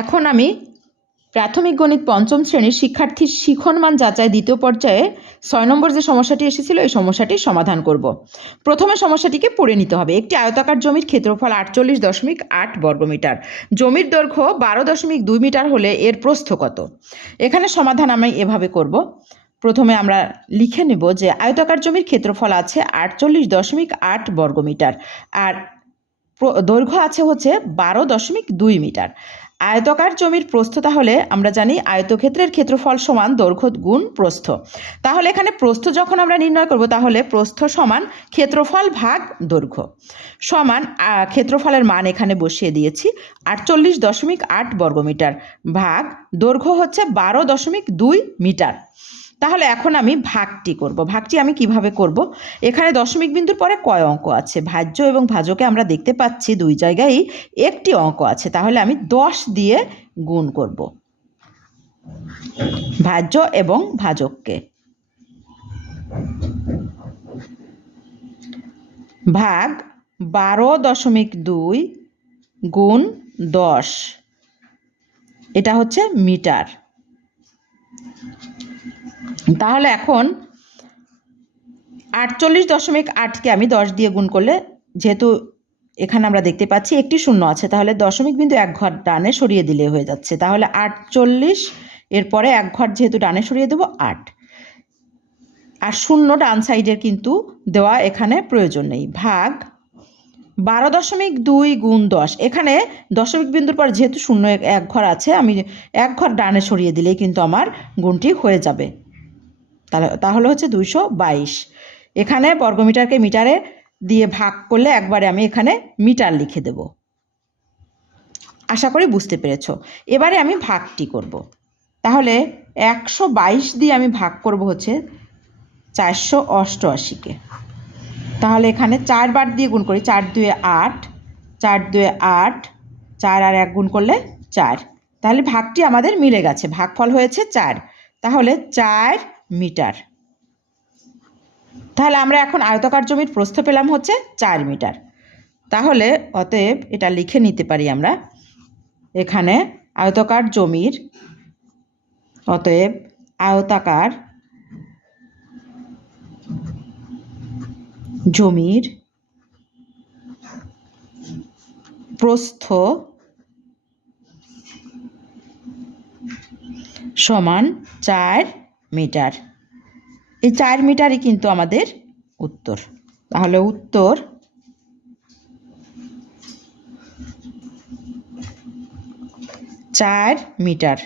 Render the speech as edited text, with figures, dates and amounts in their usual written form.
এখন আমি প্রাথমিক গণিত পঞ্চম শ্রেণীর শিক্ষার্থীর শিখনমান যাচাই দ্বিতীয় পর্যায়ে 6 নম্বর যে সমস্যাটি এসেছিল এই সমস্যাটির সমাধান করব। প্রথমে সমস্যাটিকে পড়ে নিতে হবে। একটি আয়তাকার জমির ক্ষেত্রফল 48.8 বর্গমিটার। জমির দৈর্ঘ্য 12.2 মিটার হলে এর প্রস্থ কত? এখানে সমাধান আমি এভাবে করব। প্রথমে আমরা লিখে নেব যে আয়তাকার জমির ক্ষেত্রফল আছে 48.8 বর্গমিটার আর দৈর্ঘ্য আছে হচ্ছে 12.2 মিটার। আয়তাকার জমির প্রস্থ তাহলে আমরা জানি আয়তক্ষেত্রের ক্ষেত্রফল সমান দৈর্ঘ্য গুণ প্রস্থ। তাহলে এখানে প্রস্থ যখন আমরা নির্ণয় করব তাহলে প্রস্থ সমান ক্ষেত্রফল ভাগ দৈর্ঘ্য সমান ক্ষেত্রফলের মান এখানে বসিয়ে দিয়েছি 48.8 বর্গমিটার ভাগ দৈর্ঘ্য হচ্ছে 12.2 মিটার। তাহলে এখন আমি ভাগটি করব। ভাগটি আমি কিভাবে করব? এখানে দশমিক বিন্দুর পরে কয় অঙ্ক আছে? ভাজ্য এবং ভাজকে আমরা দেখতে পাচ্ছি দুই জায়গায় একটি অঙ্ক আছে, তাহলে আমি 10 দিয়ে গুণ করব ভাজ্য এবং ভাজককে। ভাগ 12.2 গুণ 10, এটা হচ্ছে মিটার। তাহলে এখন 48.8কে আমি 10 দিয়ে গুণ করলে, যেহেতু এখানে আমরা দেখতে পাচ্ছি একটি শূন্য আছে, তাহলে দশমিক বিন্দু এক ঘর ডানে সরিয়ে দিলে হয়ে যাচ্ছে। তাহলে 48 এরপরে এক ঘর যেহেতু ডানে সরিয়ে দেবো 8, আর শূন্য ডান সাইডের কিন্তু দেওয়া এখানে প্রয়োজন নেই। ভাগ 12.2 গুণ 10, এখানে দশমিক বিন্দুর পর যেহেতু শূন্য এক ঘর আছে, আমি এক ঘর ডানে সরিয়ে দিলেই কিন্তু আমার গুণটি হয়ে যাবে। তাহলে হচ্ছে 222। এখানে বর্গমিটারকে মিটারে দিয়ে ভাগ করলে একবারে আমি এখানে মিটার লিখে দেব। আশা করি বুঝতে পেরেছ। এবারে আমি ভাগটি করব। তাহলে 122 দিয়ে আমি ভাগ করব হচ্ছে 488-কে। তাহলে এখানে 4 বার দিয়ে গুণ করি, 4 2 8, 4 2 8, 4 আর 1 গুণ করলে 4। তাহলে ভাগটি আমাদের মিলে গেছে, ভাগফল হয়েছে 4, তাহলে 4 মিটার। তাহলে আমরা এখন আয়তাকার জমির প্রস্থ পেলাম হচ্ছে 4 মিটার। তাহলে অতএব এটা লিখে নিতে পারি আমরা এখানে আয়তাকার জমির, অতএব আয়তাকার জমির প্রস্থ সমান 4 মিটার। এই 4 মিটারই কিন্তু আমাদের উত্তর। তাহলে উত্তর 4 মিটার।